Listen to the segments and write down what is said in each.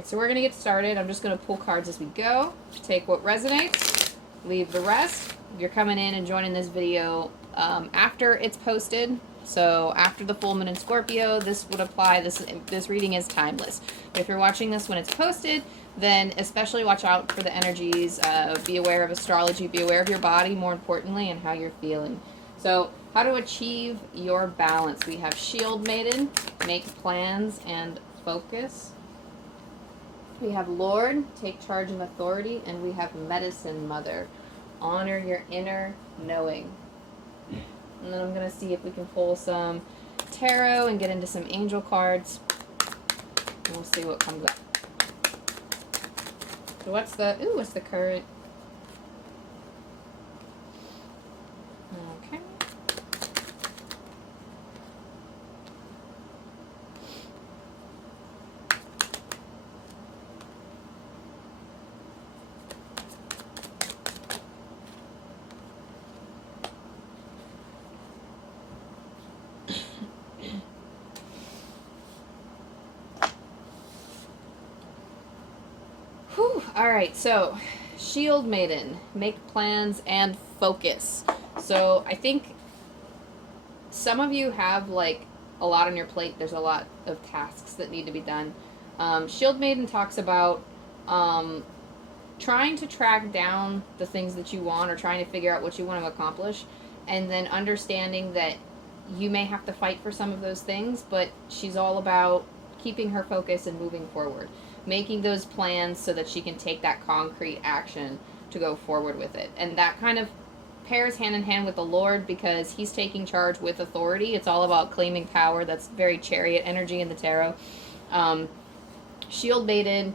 Alright, so we're going to get started. I'm just going to pull cards as we go. Take what resonates, leave the rest. You're coming in and joining this video after it's posted. So after the full moon in Scorpio, this would apply. This reading is timeless. But if you're watching this when it's posted, then especially watch out for the energies. Be aware of astrology. Be aware of your body, more importantly, and how you're feeling. So how to achieve your balance. We have Shield Maiden, make plans and focus. We have Lord, take charge and authority. And we have Medicine Mother, honor your inner knowing. And then I'm going to see if we can pull some tarot and get into some angel cards. And we'll see what comes up. So what's the current? Okay. Alright, so Shield Maiden, make plans and focus. So I think some of you have like a lot on your plate. There's a lot of tasks that need to be done. Shield Maiden talks about trying to track down the things that you want or trying to figure out what you want to accomplish, and then understanding that you may have to fight for some of those things, but she's all about keeping her focus and moving forward. Making those plans so that she can take that concrete action to go forward with it. And that kind of pairs hand in hand with the Lord because he's taking charge with authority. It's all about claiming power. That's very Chariot energy in the tarot. Shield Maiden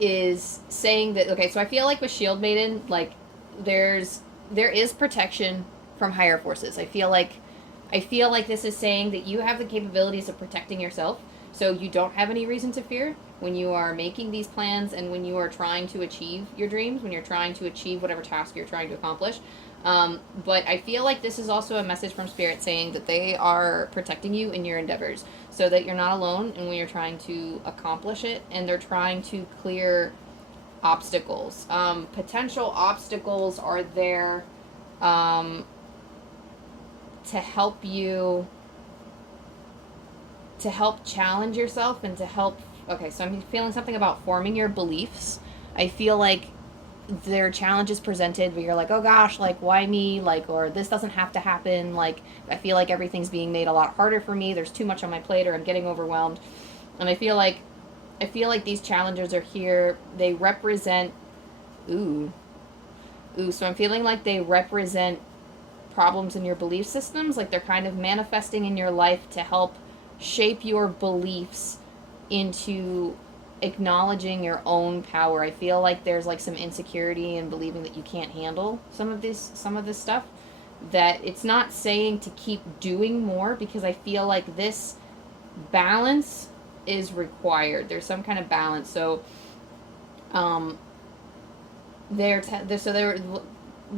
is saying that, okay, so I feel like with Shield Maiden, like there is protection from higher forces. I feel like this is saying that you have the capabilities of protecting yourself, so you don't have any reason to fear when you are making these plans and when you are trying to achieve your dreams, when you're trying to achieve whatever task you're trying to accomplish. But I feel like this is also a message from Spirit saying that they are protecting you in your endeavors so that you're not alone and when you're trying to accomplish it, and they're trying to clear obstacles. Potential obstacles are there to help you, to help challenge yourself and to help. Okay, so I'm feeling something about forming your beliefs. I feel like there are challenges presented where you're like, oh gosh, like why me? Like, or this doesn't have to happen. Like, I feel like everything's being made a lot harder for me. There's too much on my plate or I'm getting overwhelmed. And I feel like these challenges are here. They represent, so I'm feeling like they represent problems in your belief systems. Like they're kind of manifesting in your life to help shape your beliefs into acknowledging your own power. I feel like there's like some insecurity in believing that you can't handle some of this stuff, that it's not saying to keep doing more, because I feel like this balance is required. There's some kind of balance. So when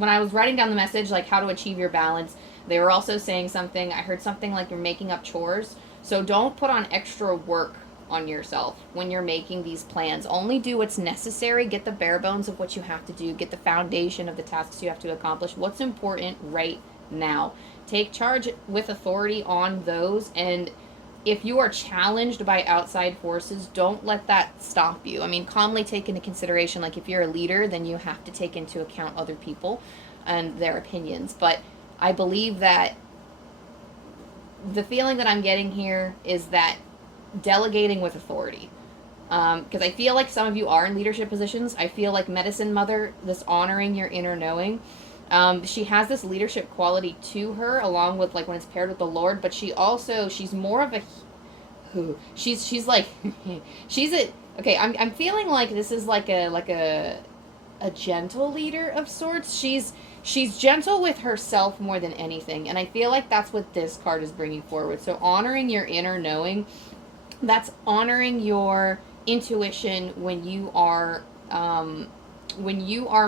I was writing down the message, like how to achieve your balance, they were also saying something. I heard something like you're making up chores. So don't put on extra work on yourself when you're making these plans. Only do what's necessary. Get the bare bones of what you have to do. Get the foundation of the tasks you have to accomplish. What's important right now. Take charge with authority on those. And if you are challenged by outside forces, don't let that stop you. I mean, calmly take into consideration, like if you're a leader, then you have to take into account other people and their opinions. But I believe that the feeling that I'm getting here is that delegating with authority, because I feel like some of you are in leadership positions. I feel like Medicine Mother, this honoring your inner knowing, she has this leadership quality to her, along with like when it's paired with the Lord. But she's more of a she's like okay, I'm feeling like this is like a gentle leader of sorts. She's gentle with herself more than anything, and I feel like that's what this card is bringing forward. So honoring your inner knowing, that's honoring your intuition when you are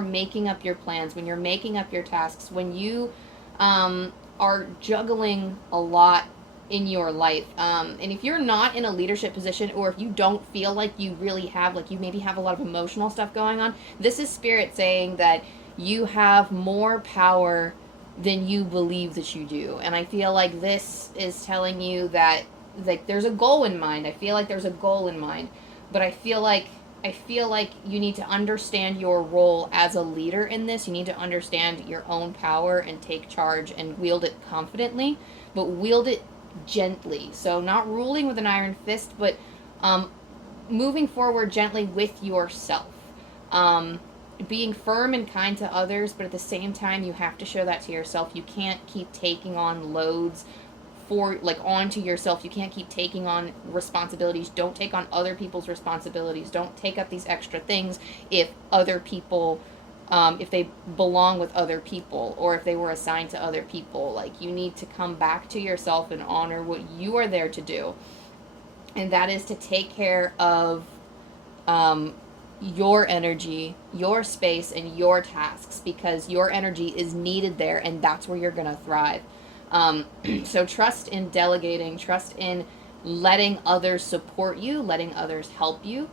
making up your plans, when you're making up your tasks, when you are juggling a lot in your life. And if you're not in a leadership position, or if you don't feel like you really have, like you maybe have a lot of emotional stuff going on, this is Spirit saying that you have more power than you believe that you do. And I feel like this is telling you that, like, there's a goal in mind. I feel like there's a goal in mind. But I feel like you need to understand your role as a leader in this. You need to understand your own power and take charge and wield it confidently, but wield it gently. So not ruling with an iron fist, but moving forward gently with yourself. Being firm and kind to others, but at the same time, you have to show that to yourself. You can't keep taking on loads onto yourself. You can't keep taking on responsibilities. Don't take on other people's responsibilities. Don't take up these extra things if other people, if they belong with other people, or if they were assigned to other people. Like, you need to come back to yourself and honor what you are there to do. And that is to take care of your energy, your space, and your tasks, because your energy is needed there, and that's where you're going to thrive. So trust in delegating, trust in letting others support you, letting others help you.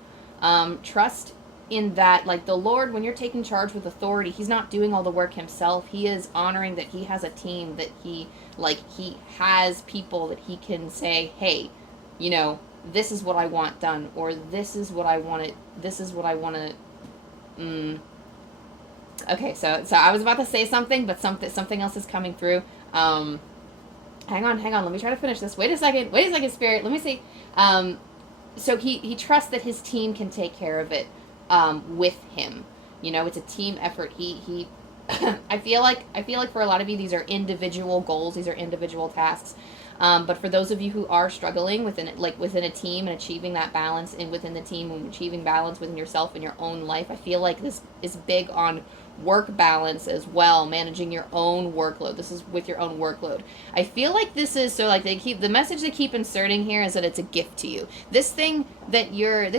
Trust in that, like, the Lord, when you're taking charge with authority, he's not doing all the work himself. He is honoring that he has a team, that he has people that he can say, hey, you know, this is what I want done, or this is what I want to. Okay, so I was about to say something, but something else is coming through. Hang on, let me try to finish this. Wait a second, Spirit, let me see. So he trusts that his team can take care of it, with him. You know, it's a team effort. He I feel like for a lot of you, these are individual goals, these are individual tasks. But for those of you who are struggling within a team and achieving that balance, and within the team and achieving balance within yourself and your own life, I feel like this is big on work balance as well, managing your own workload. This is with your own workload. I feel like this is, so like the message they keep inserting here is that it's a gift to you. This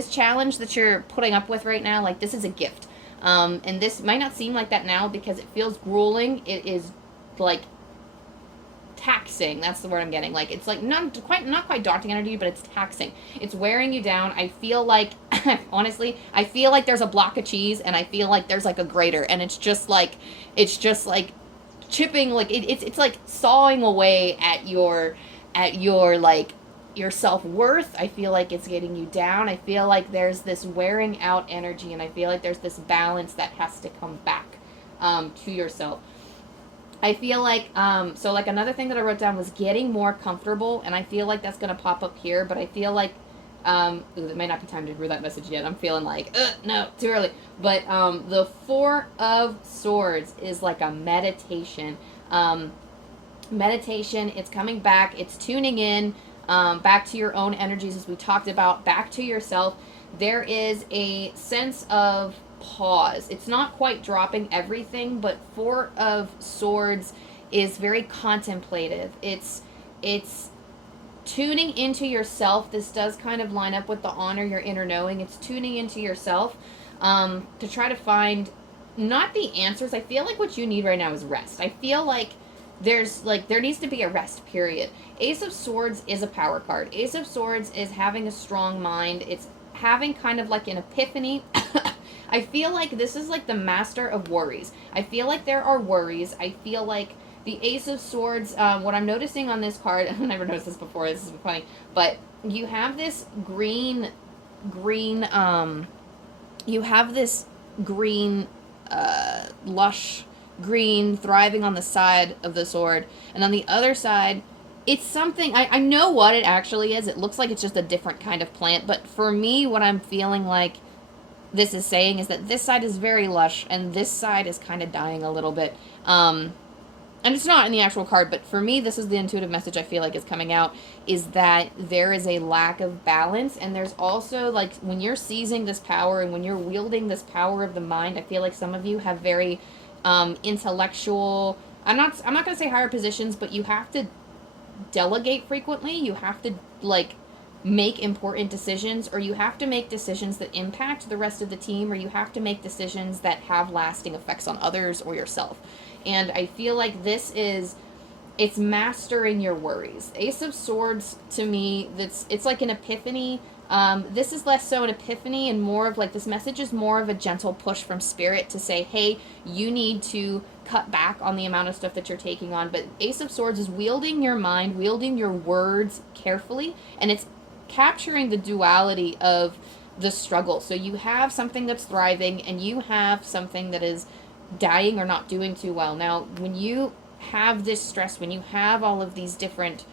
challenge that you're putting up with right now, like, this is a gift. And this might not seem like that now because it feels grueling. It is, like, taxing. That's the word I'm getting. Like, it's like not quite daunting energy, but it's taxing. It's wearing you down. I feel like honestly, I feel like there's a block of cheese, and I feel like there's like a grater, and it's just like chipping, like it's like sawing away at your like your self-worth. I feel like it's getting you down. I feel like there's this wearing out energy, and I feel like there's this balance that has to come back to yourself. I feel like, so like another thing that I wrote down was getting more comfortable, and I feel like that's going to pop up here, but I feel like, it may not be time to read that message yet. I'm feeling like, no, too early. But the Four of Swords is like a meditation. Meditation, it's coming back, it's tuning in, back to your own energies, as we talked about, back to yourself. There is a sense of pause. It's not quite dropping everything, but Four of Swords is very contemplative. It's tuning into yourself. This does kind of line up with the honor your inner knowing. It's tuning into yourself to try to find not the answers. I feel like what you need right now is rest. I feel like there needs to be a rest period. Ace of Swords is a power card. Ace of Swords is having a strong mind. It's having kind of like an epiphany. I feel like this is like the master of worries. I feel like there are worries. I feel like the Ace of Swords, what I'm noticing on this card, I've never noticed this before, this is funny, but you have this green, lush green thriving on the side of the sword, and on the other side, it's something, I know what it actually is. It looks like it's just a different kind of plant, but for me, what I'm feeling like this is saying is that this side is very lush, and this side is kind of dying a little bit. And it's not in the actual card, but for me, this is the intuitive message I feel like is coming out, is that there is a lack of balance, and there's also, like, when you're seizing this power and when you're wielding this power of the mind, I feel like some of you have very intellectual, I'm not going to say higher positions, but you have to delegate frequently. You have to, like, make important decisions, or you have to make decisions that impact the rest of the team, or you have to make decisions that have lasting effects on others or yourself. And I feel like this is it's mastering your worries. Ace of Swords, to me, it's like an epiphany. This is less so an epiphany and more of like, this message is more of a gentle push from spirit to say, hey, you need to cut back on the amount of stuff that you're taking on. But Ace of Swords is wielding your mind, wielding your words carefully, and it's capturing the duality of the struggle. So you have something that's thriving and you have something that is dying or not doing too well. Now, when you have this stress, when you have all of these different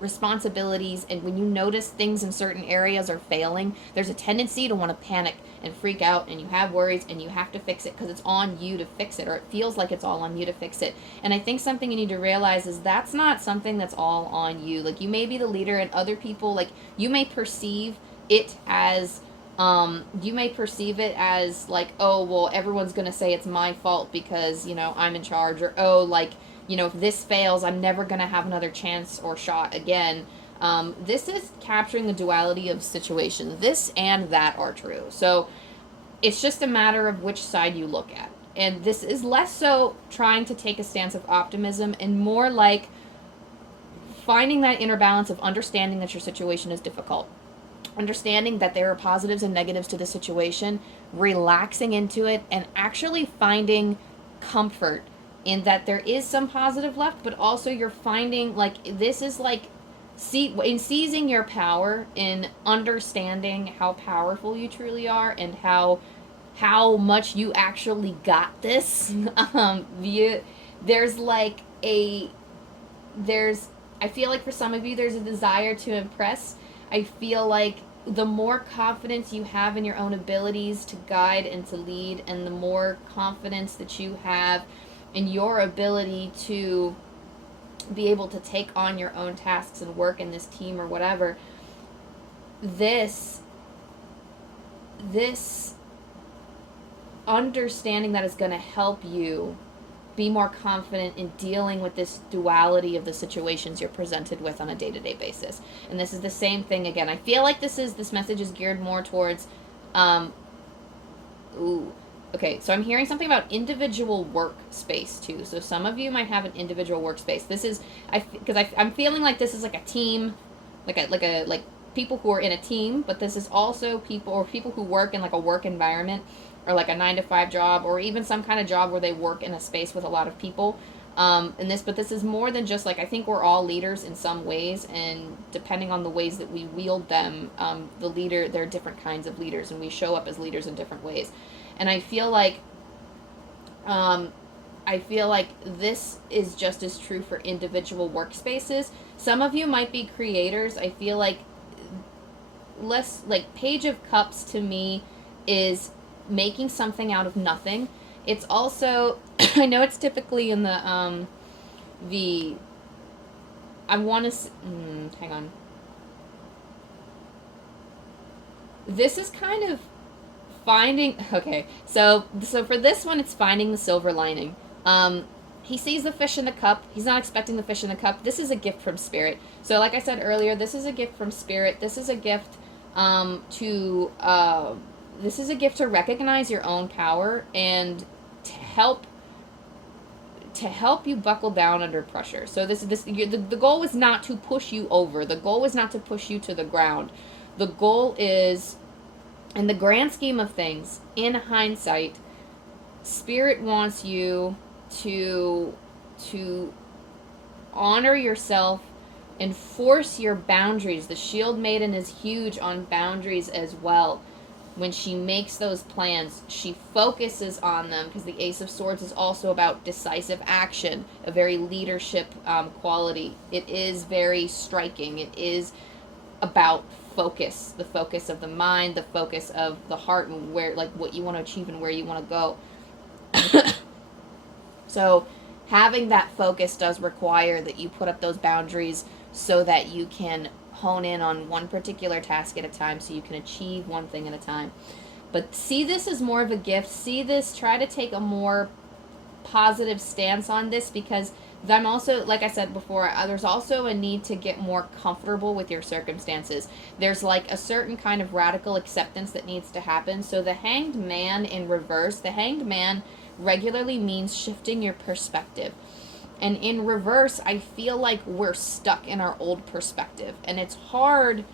responsibilities, and when you notice things in certain areas are failing, there's a tendency to want to panic and freak out, and you have worries and you have to fix it because it's on you to fix it, or it feels like it's all on you to fix it. And I think something you need to realize is that's not something that's all on you. Like, you may be the leader and other people, like, you may perceive it as like, oh, well, everyone's going to say it's my fault because, you know, I'm in charge, or, oh, like, you know, if this fails, I'm never going to have another chance or shot again. This is capturing the duality of situations. This and that are true. So it's just a matter of which side you look at. And this is less so trying to take a stance of optimism and more like finding that inner balance of understanding that your situation is difficult, understanding that there are positives and negatives to the situation, relaxing into it, and actually finding comfort in that there is some positive left, but also you're finding, like, this is like, in seizing your power, in understanding how powerful you truly are and how much you actually got this. I feel like for some of you, there's a desire to impress. I feel like the more confidence you have in your own abilities to guide and to lead, and the more confidence that you have in your ability to be able to take on your own tasks and work in this team or whatever, this understanding that is going to help you be more confident in dealing with this duality of the situations you're presented with on a day-to-day basis. And this is the same thing again. I feel like this message is geared more towards okay, so I'm hearing something about individual workspace too. So some of you might have an individual workspace. This is I'm feeling like this is like a team, like people who are in a team, but this is also people who work in like a work environment, or like a 9-to-5 job, or even some kind of job where they work in a space with a lot of people. But this is more than just like, I think we're all leaders in some ways, and depending on the ways that we wield them, there are different kinds of leaders, and we show up as leaders in different ways. And I feel like this is just as true for individual workspaces. Some of you might be creators. I feel like less like Page of Cups to me is making something out of nothing. It's also, I know it's typically in the I want to, hang on. This is kind of finding, okay, so for this one, it's finding the silver lining. He sees the fish in the cup. He's not expecting the fish in the cup. This is a gift from Spirit. So like I said earlier, this is a gift from Spirit. This is a gift to recognize your own power and to help you buckle down under pressure. So the goal is not to push you over. The goal is not to push you to the ground. The goal is, in the grand scheme of things, in hindsight, Spirit wants you to honor yourself, enforce your boundaries. The Shield Maiden is huge on boundaries as well. When she makes those plans, she focuses on them, because the Ace of Swords is also about decisive action, a very leadership quality. It is very striking. It is about focus, the focus of the mind, the focus of the heart, and where, like, what you want to achieve and where you want to go. So having that focus does require that you put up those boundaries so that you can hone in on one particular task at a time, so you can achieve one thing at a time. But see this as more of a gift. See this, try to take a more positive stance on this, because I'm also, like I said before, there's also a need to get more comfortable with your circumstances. There's like a certain kind of radical acceptance that needs to happen. So the Hanged Man in reverse, the Hanged Man regularly means shifting your perspective. And in reverse, I feel like we're stuck in our old perspective. And it's hard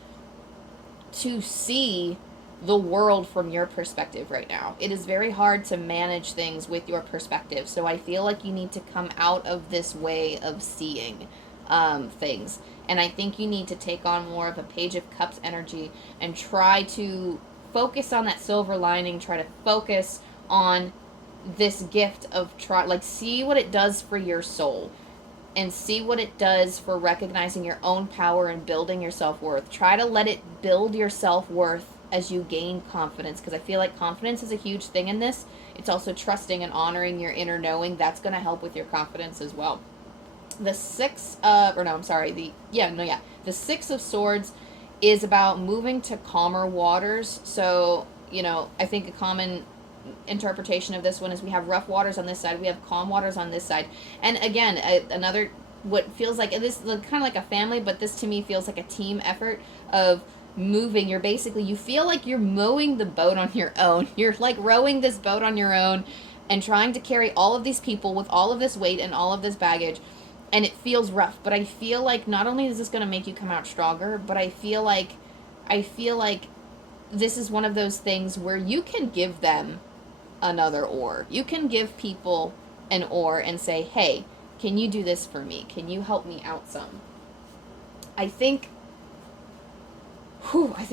to see the world from your perspective right now. It is very hard to manage things with your perspective. So I feel like you need to come out of this way of seeing things. And I think you need to take on more of a Page of Cups energy and try to focus on that silver lining, try to focus on this gift of see what it does for your soul and see what it does for recognizing your own power and building your self-worth. Try to let it build your self-worth as you gain confidence, because I feel like confidence is a huge thing in this. It's also trusting and honoring your inner knowing. That's going to help with your confidence as well. The Six of Swords is about moving to calmer waters. So, I think a common interpretation of this one is we have rough waters on this side, we have calm waters on this side. And again, another, what feels like this kind of like a family, but this to me feels like a team effort of moving. You feel like you're mowing the boat on your own. You're like rowing this boat on your own and trying to carry all of these people with all of this weight and all of this baggage, and it feels rough. But I feel like not only is this going to make you come out stronger, but I feel like this is one of those things where you can give them another oar. You can give people an oar and say, hey, can you do this for me? Can you help me out some? I think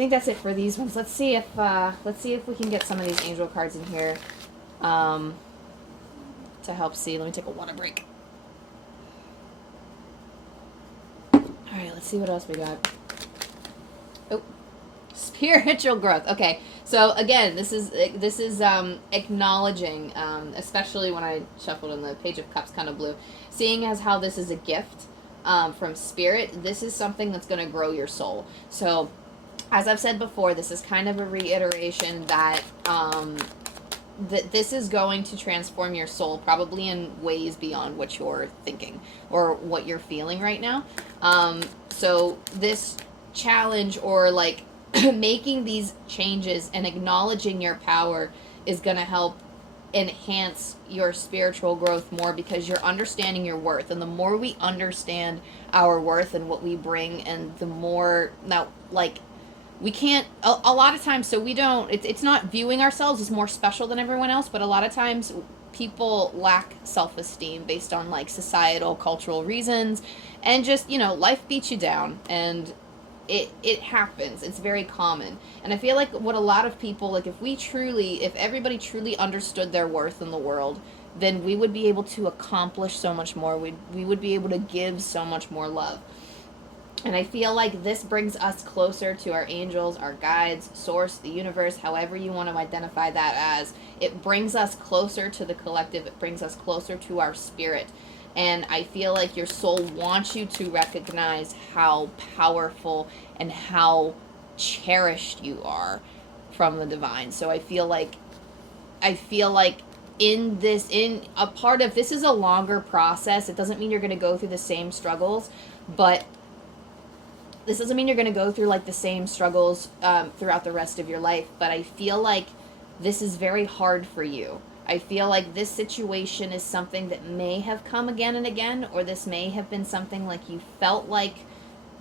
that's it for these ones. Let's see if we can get some of these angel cards in here to help see. Let me take a water break. Alright, let's see what else we got. Oh, spiritual growth. Okay, so again, this is acknowledging, especially when I shuffled in the Page of Cups kind of blue, seeing as how this is a gift from Spirit. This is something that's going to grow your soul. So, as I've said before, this is kind of a reiteration that that this is going to transform your soul, probably in ways beyond what you're thinking or what you're feeling right now. So this challenge, or like making these changes and acknowledging your power, is going to help enhance your spiritual growth more, because you're understanding your worth. And the more we understand our worth and what we bring, and the more now, like, we can't, a lot of times, so we don't, it's not viewing ourselves as more special than everyone else, but a lot of times people lack self-esteem based on like societal, cultural reasons, and just, life beats you down, and it happens. It's very common. And I feel like what a lot of people, like, if everybody truly understood their worth in the world, then we would be able to accomplish so much more. We would be able to give so much more love. And I feel like this brings us closer to our angels, our guides, source, the universe, however you want to identify that as. It brings us closer to the collective. It brings us closer to our spirit. And I feel like your soul wants you to recognize how powerful and how cherished you are from the divine. So I feel like in a part of this is a longer process. It doesn't mean you're going to go through the same struggles, but this doesn't mean you're going to go through like the same struggles throughout the rest of your life. But I feel like this is very hard for you. I feel like this situation is something that may have come again and again, or this may have been something like you felt like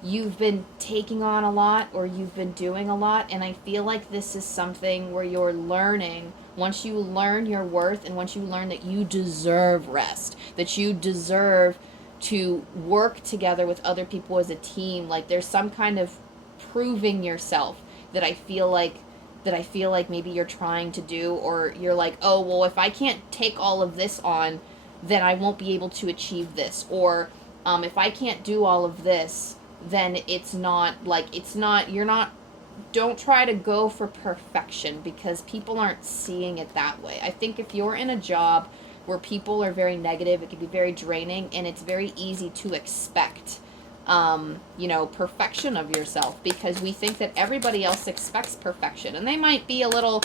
you've been taking on a lot, or you've been doing a lot. And I feel like this is something where you're learning, once you learn your worth, and once you learn that you deserve rest, that you deserve to work together with other people as a team, like there's some kind of proving yourself that I feel like maybe you're trying to do, or you're like, oh, well, if I can't take all of this on, then I won't be able to achieve this. Or if I can't do all of this, then don't try to go for perfection, because people aren't seeing it that way. I think if you're in a job where people are very negative, it can be very draining, and it's very easy to expect perfection of yourself, because we think that everybody else expects perfection, and they might be a little,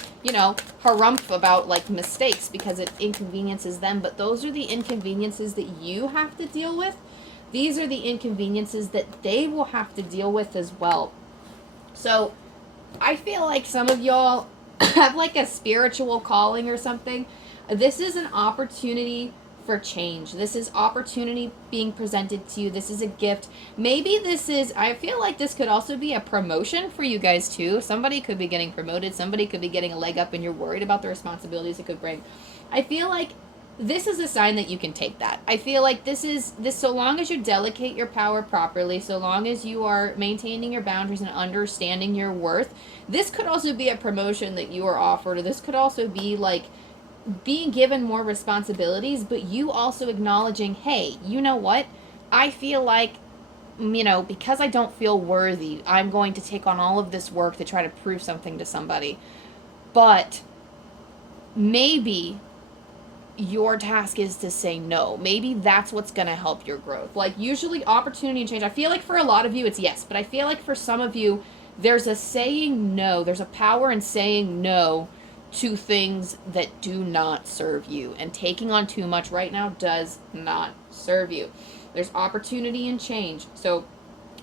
harumph about like mistakes because it inconveniences them, but those are the inconveniences that you have to deal with. These are the inconveniences that they will have to deal with as well. So I feel like some of y'all have like a spiritual calling or something. This is an opportunity for change. This is opportunity being presented to you. This is a gift. Maybe this is, I feel like this could also be a promotion for you guys too. Somebody could be getting promoted. Somebody could be getting a leg up and you're worried about the responsibilities it could bring. I feel like this is a sign that you can take that. I feel like this so long as you delegate your power properly, so long as you are maintaining your boundaries and understanding your worth, this could also be a promotion that you are offered, or this could also be like being given more responsibilities, but you also acknowledging, hey, you know what? I feel like, because I don't feel worthy, I'm going to take on all of this work to try to prove something to somebody. But maybe your task is to say no. Maybe that's what's going to help your growth. Like, usually opportunity and change, I feel like for a lot of you it's yes, but I feel like for some of you there's a saying no. There's a power in saying no to things that do not serve you, and taking on too much right now does not serve you. There's opportunity and change. So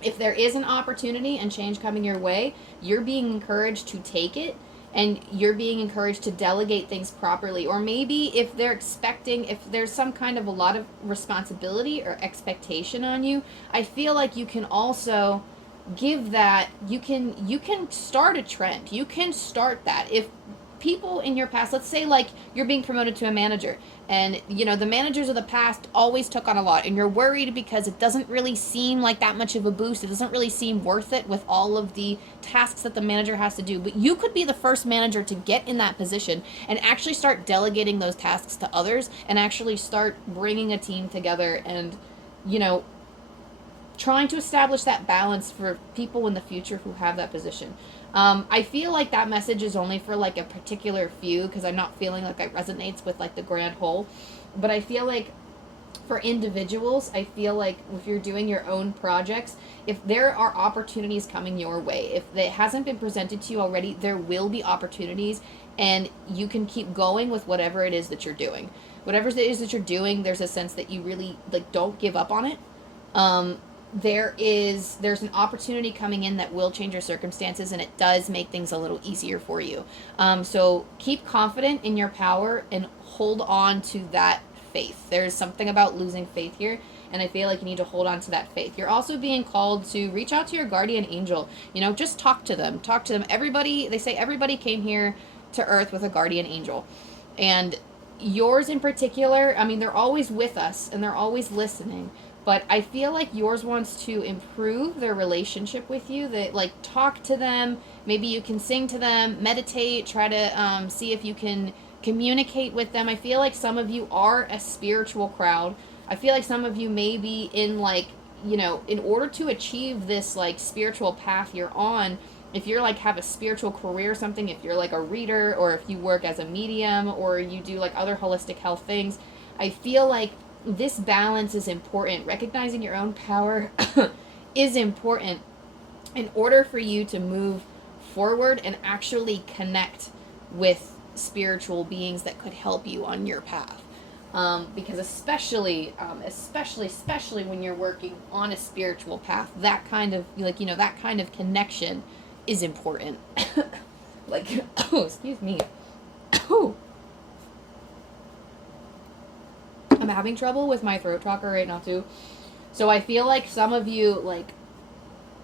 if there is an opportunity and change coming your way, you're being encouraged to take it, and you're being encouraged to delegate things properly. Or maybe if there's some kind of a lot of responsibility or expectation on you, I feel like you can also give that, you can start a trend. You can start that. If people in your past, let's say like you're being promoted to a manager, and the managers of the past always took on a lot, and you're worried because it doesn't really seem like that much of a boost. It doesn't really seem worth it with all of the tasks that the manager has to do. But you could be the first manager to get in that position and actually start delegating those tasks to others, and actually start bringing a team together, and trying to establish that balance for people in the future who have that position. I feel like that message is only for like a particular few, because I'm not feeling like it resonates with like the grand whole. But I feel like for individuals, I feel like if you're doing your own projects, if there are opportunities coming your way, if it hasn't been presented to you already, there will be opportunities, and you can keep going with whatever it is that you're doing. Whatever it is that you're doing, there's a sense that you really like don't give up on it. There's an opportunity coming in that will change your circumstances, and it does make things a little easier for you. So keep confident in your power and hold on to that faith. There's something about losing faith here, and I feel like you need to hold on to that faith. You're also being called to reach out to your guardian angel. Just talk to them. They say everybody came here to Earth with a guardian angel, and yours in particular, they're always with us and they're always listening. But I feel like yours wants to improve their relationship with you. That, like, talk to them. Maybe you can sing to them, meditate, try to see if you can communicate with them. I feel like some of you are a spiritual crowd. I feel like some of you may be in, like, in order to achieve this, like, spiritual path you're on, if you're, like, have a spiritual career or something, if you're, like, a reader, or if you work as a medium, or you do, like, other holistic health things, I feel like this balance is important. Recognizing your own power is important in order for you to move forward and actually connect with spiritual beings that could help you on your path. Because especially when you're working on a spiritual path, that kind of that kind of connection is important. Like, oh, excuse me. Oh. I'm having trouble with my throat chakra right now too. So I feel like some of you, like,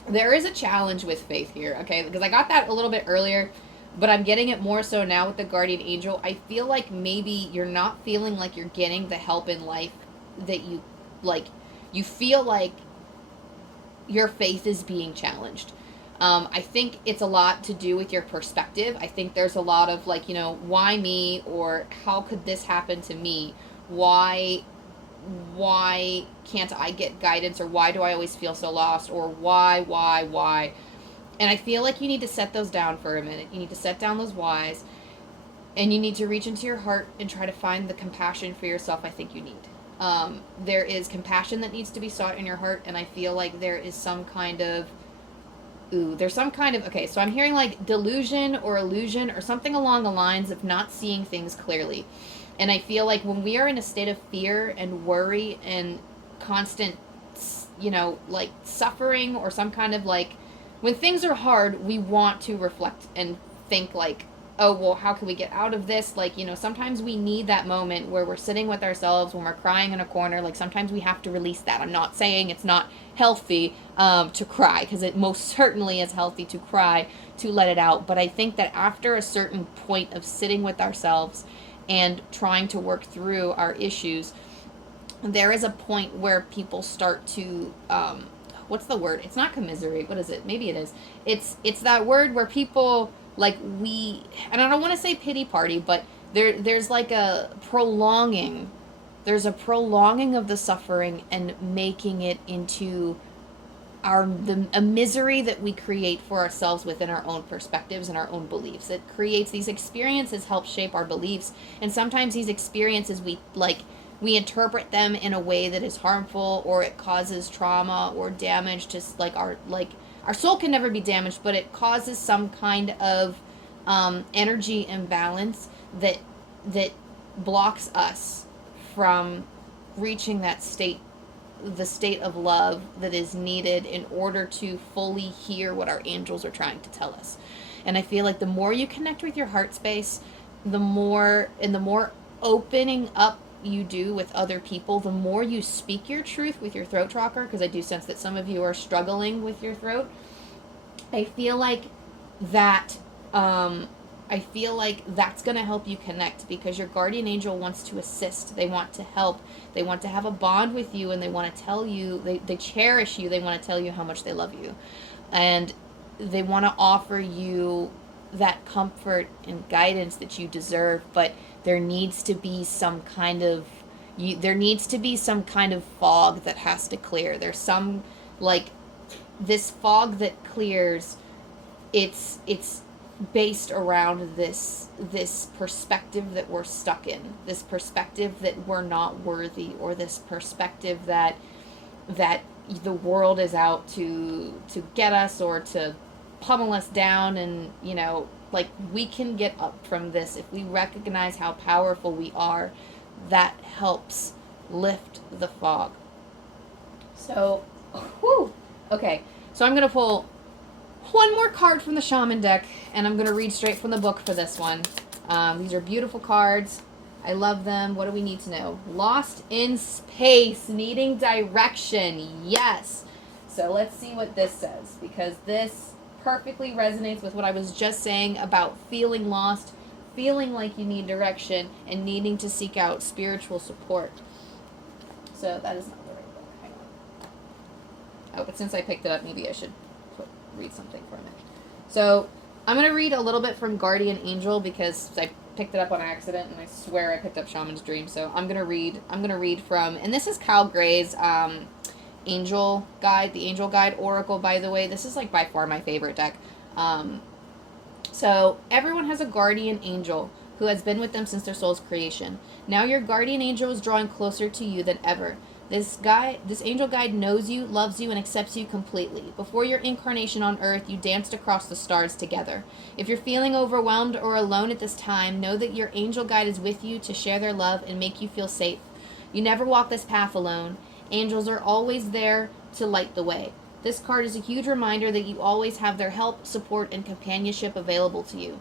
there is a challenge with faith here, okay? Because I got that a little bit earlier, but I'm getting it more so now with the guardian angel. I feel like maybe you're not feeling like you're getting the help in life that you, like, you feel like your faith is being challenged. I think it's a lot to do with your perspective. I think there's a lot of, like, why me, or how could this happen to me? Why can't I get guidance, or why do I always feel so lost, or why? And I feel like you need to set those down for a minute. You need to set down those whys, and you need to reach into your heart and try to find the compassion for yourself I think you need. There is compassion that needs to be sought in your heart, and I feel like there is some kind of okay, so I'm hearing like delusion or illusion or something along the lines of not seeing things clearly. And I feel like when we are in a state of fear and worry and constant, like suffering, or some kind of, like, when things are hard, we want to reflect and think like, oh, well, how can we get out of this? Like, you know, sometimes we need that moment where we're sitting with ourselves, when we're crying in a corner. Like, sometimes we have to release that. I'm not saying it's not healthy to cry, because it most certainly is healthy to cry, to let it out. But I think that after a certain point of sitting with ourselves and trying to work through our issues, there is a point where people start to what's the word? It's not commiserate. What is it? Maybe it is. It's that word where people, like, and I don't want to say pity party, but there's like a prolonging. There's a prolonging of the suffering and making it into a misery that we create for ourselves within our own perspectives and our own beliefs. It creates these experiences, help shape our beliefs, and sometimes these experiences we interpret them in a way that is harmful, or it causes trauma or damage to our soul can never be damaged, but it causes some kind of energy imbalance that blocks us from reaching that state, the state of love that is needed in order to fully hear what our angels are trying to tell us. And I feel like the more you connect with your heart space, the more opening up you do with other people, the more you speak your truth with your throat chakra, because I do sense that some of you are struggling with your throat. I feel like that that's going to help you connect, because your guardian angel wants to assist. They want to help. They want to have a bond with you, and they want to tell you, they cherish you. They want to tell you how much they love you. And they want to offer you that comfort and guidance that you deserve, but there needs to be some kind of fog that has to clear. There's some, like, this fog that clears. It's based around this perspective that we're stuck in, this perspective that we're not worthy, or this perspective that the world is out to get us or to pummel us down. And, you know, like, we can get up from this if we recognize how powerful we are. That helps lift the fog. So, okay, so I'm going to pull one more card from the Shaman deck, and I'm going to read straight from the book for this one. These are beautiful cards. I love them. What do we need to know? Lost in space, needing direction. Yes. So let's see what this says, because this perfectly resonates with what I was just saying about feeling lost, feeling like you need direction, and needing to seek out spiritual support. So that is not the right book. Hang on. Oh, but since I picked it up, maybe I should read something from it. So I'm going to read a little bit from Guardian Angel, because I picked it up on accident, and I swear I picked up Shaman's Dream. So I'm going to read from, and this is Cal Gray's Angel Guide, the Angel Guide Oracle, by the way. This is, like, by far my favorite deck. So everyone has a guardian angel who has been with them since their soul's creation. Now your guardian angel is drawing closer to you than ever. This angel guide knows you, loves you, and accepts you completely. Before your incarnation on Earth, you danced across the stars together. If you're feeling overwhelmed or alone at this time, know that your angel guide is with you to share their love and make you feel safe. You never walk this path alone. Angels are always there to light the way. This card is a huge reminder that you always have their help, support, and companionship available to you.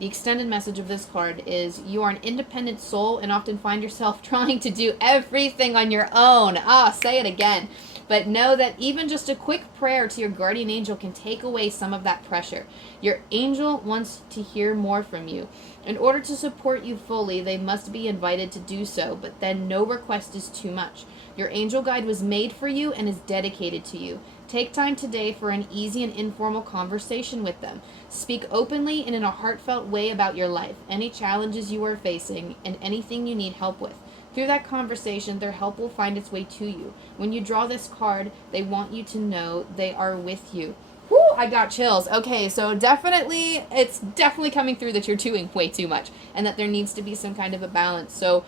The extended message of this card is, you are an independent soul and often find yourself trying to do everything on your own. Say it again. But know that even just a quick prayer to your guardian angel can take away some of that pressure. Your angel wants to hear more from you. In order to support you fully, they must be invited to do so, but then no request is too much. Your angel guide was made for you and is dedicated to you. Take time today for an easy and informal conversation with them. Speak openly and in a heartfelt way about your life, any challenges you are facing, and anything you need help with. Through that conversation, their help will find its way to you. When you draw this card, they want you to know they are with you. Whoo, I got chills. Okay, so it's definitely coming through that you're doing way too much, and that there needs to be some kind of a balance. So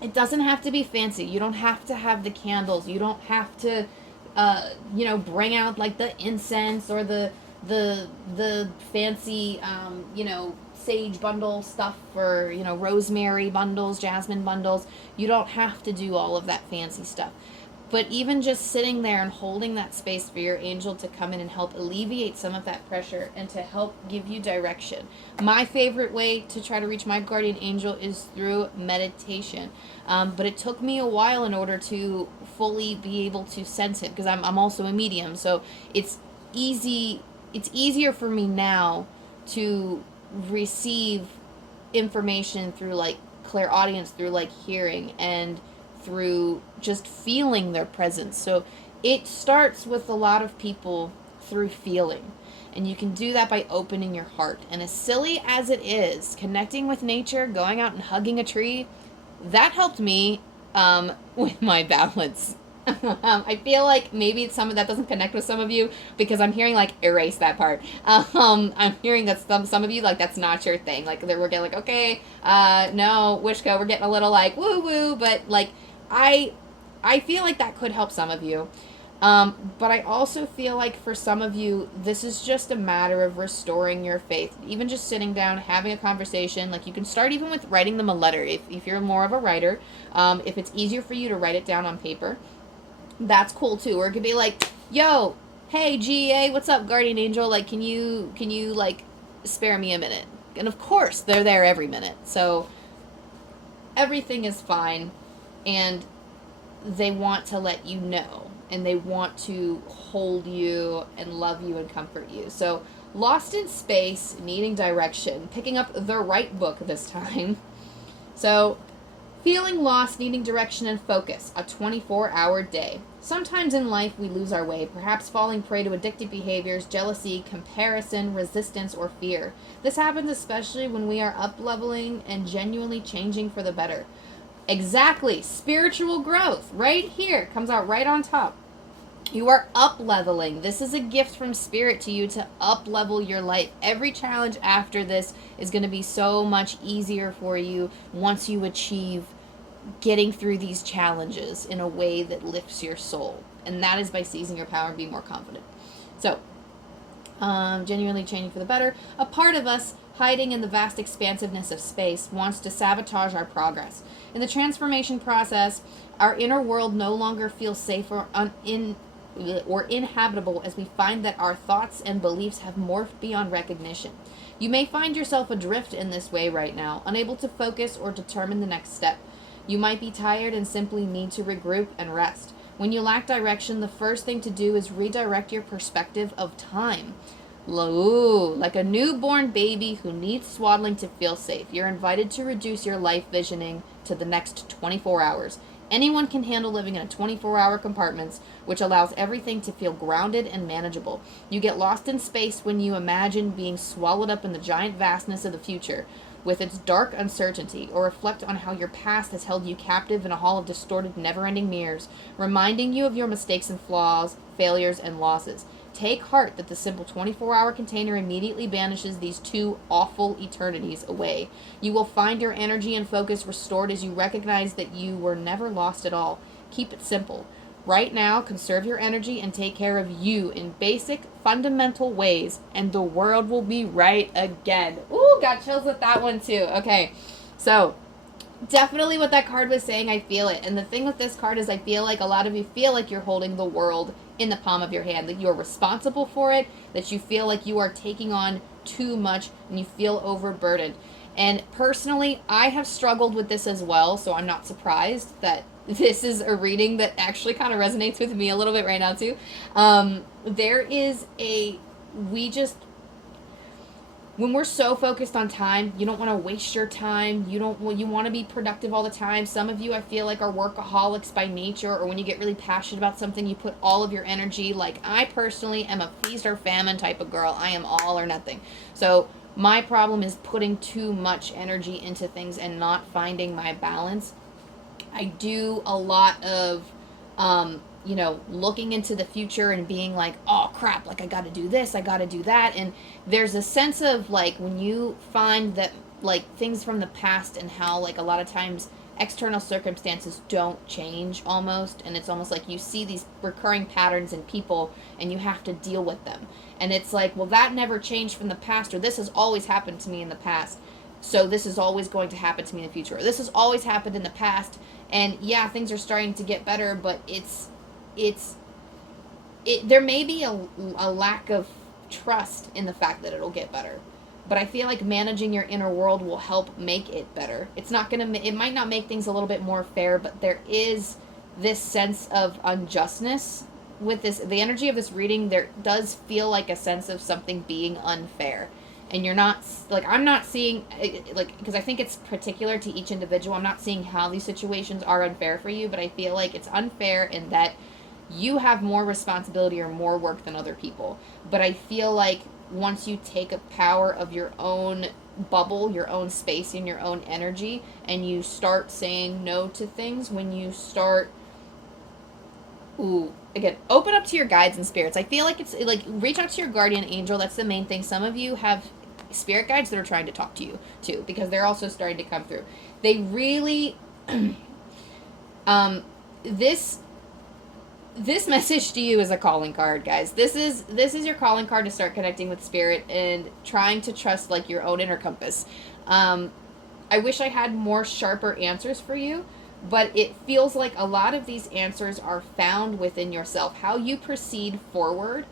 it doesn't have to be fancy. You don't have to have the candles. You don't have to bring out, like, the incense or the fancy, sage bundle stuff, or, rosemary bundles, jasmine bundles. You don't have to do all of that fancy stuff. But even just sitting there and holding that space for your angel to come in and help alleviate some of that pressure and to help give you direction. My favorite way to try to reach my guardian angel is through meditation. But it took me a while in order to fully be able to sense it, because I'm also a medium. So it's easier for me now to receive information through like clairaudience, through like hearing, and through just feeling their presence. So it starts with a lot of people through feeling. And you can do that by opening your heart. And as silly as it is, connecting with nature, going out and hugging a tree, that helped me with my balance. I feel maybe some of that doesn't connect with some of you, because I'm hearing erase that part. I'm hearing that some of you that's not your thing. We're getting okay, no, Wishko, we're getting a little woo woo, but I feel that could help some of you. But I also feel for some of you, this is just a matter of restoring your faith. Even just sitting down, having a conversation. You can start even with writing them a letter if you're more of a writer. If it's easier for you to write it down on paper, that's cool too. Or it could be yo, hey, GA, what's up, guardian angel? Can you spare me a minute? And of course, they're there every minute. So everything is fine. And they want to let you know, and they want to hold you and love you and comfort you. So lost in space, needing direction, picking up the right book this time. So feeling lost, needing direction and focus, a 24-hour day. Sometimes in life we lose our way, perhaps falling prey to addictive behaviors, jealousy, comparison, resistance, or fear. This happens especially when we are up-leveling and genuinely changing for the better. Exactly. Spiritual growth. Right here. Comes out right on top. You are up-leveling. This is a gift from Spirit to you to up-level your life. Every challenge after this is going to be so much easier for you once you achieve getting through these challenges in a way that lifts your soul. And that is by seizing your power and being more confident. So, genuinely changing for the better. A part of us, hiding in the vast expansiveness of space, wants to sabotage our progress. In the transformation process, our inner world no longer feels safe or inhabitable, as we find that our thoughts and beliefs have morphed beyond recognition. You may find yourself adrift in this way right now, unable to focus or determine the next step. You might be tired and simply need to regroup and rest. When you lack direction, the first thing to do is redirect your perspective of time. Ooh, like a newborn baby who needs swaddling to feel safe, you're invited to reduce your life visioning to the next 24 hours. Anyone can handle living in a 24-hour compartments, which allows everything to feel grounded and manageable. You get lost in space when you imagine being swallowed up in the giant vastness of the future, with its dark uncertainty, or reflect on how your past has held you captive in a hall of distorted, never-ending mirrors, reminding you of your mistakes and flaws, failures, and losses. Take heart that the simple 24-hour container immediately banishes these two awful eternities away. You will find your energy and focus restored as you recognize that you were never lost at all. Keep it simple. Right now, conserve your energy and take care of you in basic, fundamental ways, and the world will be right again. Ooh, got chills with that one too. Okay, so definitely what that card was saying, I feel it. And the thing with this card is I feel a lot of you feel you're holding the world in the palm of your hand, that you're responsible for it, that you feel you are taking on too much and you feel overburdened. And personally, I have struggled with this as well, so I'm not surprised that this is a reading that actually kind of resonates with me a little bit right now too. When we're so focused on time, you don't want to waste your time. You want to be productive all the time. Some of you, I feel are workaholics by nature, or when you get really passionate about something, you put all of your energy. I personally am a feast or famine type of girl. I am all or nothing. So my problem is putting too much energy into things and not finding my balance. I do a lot of, looking into the future and being oh crap, I got to do this, I got to do that. And there's a sense of when you find that things from the past and how a lot of times external circumstances don't change almost. And it's almost you see these recurring patterns in people and you have to deal with them. And it's well, that never changed from the past, or this has always happened to me in the past. So this is always going to happen to me in the future. Or this has always happened in the past. And yeah, things are starting to get better, but it's there may be a lack of trust in the fact that it'll get better. But I feel like managing your inner world will help make it better. It might not make things a little bit more fair, but there is this sense of unjustness with this. The energy of this reading, there does feel like a sense of something being unfair. And you're not, like, I'm not seeing, like, because I think it's particular to each individual. I'm not seeing how these situations are unfair for you, but I feel like it's unfair in that you have more responsibility or more work than other people. But I feel like once you take a power of your own bubble, your own space, and your own energy, and you start saying no to things, when you start, again, open up to your guides and spirits. I feel like it's like, reach out to your guardian angel. That's the main thing. Some of you have spirit guides that are trying to talk to you too, because they're also starting to come through. They really, this message to you is a calling card, guys. This is your calling card to start connecting with spirit and trying to trust, like, your own inner compass. I wish I had more sharper answers for you, but it feels like a lot of these answers are found within yourself. How you proceed forward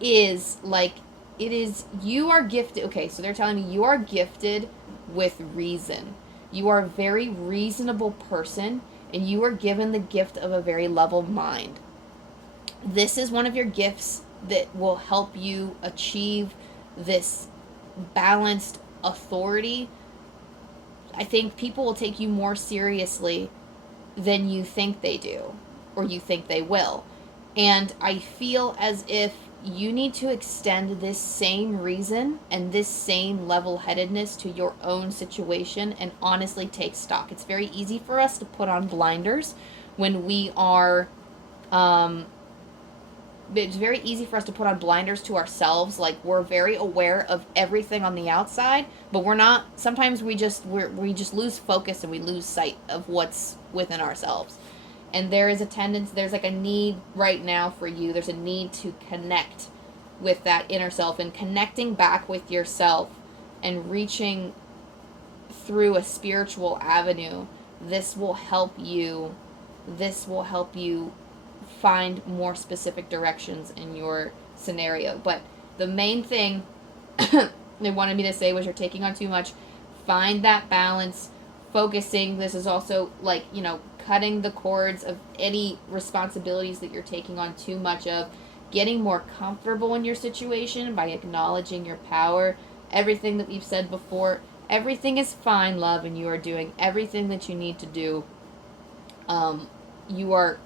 is like, you are gifted. Okay, so they're telling me you are gifted with reason. You are a very reasonable person, and you are given the gift of a very level mind. This is one of your gifts that will help you achieve this balanced authority. I think people will take you more seriously than you think they do, or you think they will. And I feel as if you need to extend this same reason and this same level-headedness to your own situation and honestly take stock. It's very easy for us to put on blinders when we are, it's very easy for us to put on blinders to ourselves. Like, we're very aware of everything on the outside, but we're not, sometimes we just lose focus and we lose sight of what's within ourselves. And there is a tendency, there's like a need right now for you. There's a need to connect with that inner self, and connecting back with yourself and reaching through a spiritual avenue. This will help you find more specific directions in your scenario. But the main thing they wanted me to say was, you're taking on too much. Find that balance, focusing. This is also like, cutting the cords of any responsibilities that you're taking on too much of, getting more comfortable in your situation by acknowledging your power. Everything that we've said before, everything is fine, love, and you are doing everything that you need to do. You are,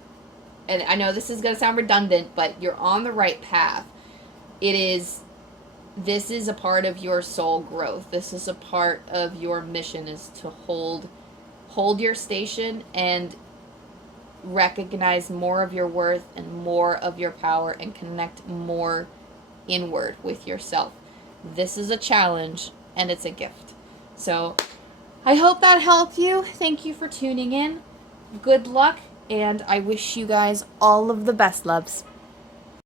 and I know this is going to sound redundant, but you're on the right path. This is a part of your soul growth. This is a part of your mission, is to hold your station and recognize more of your worth and more of your power and connect more inward with yourself. This is a challenge, and it's a gift. So I hope that helped you. Thank you for tuning in. Good luck, and I wish you guys all of the best, loves.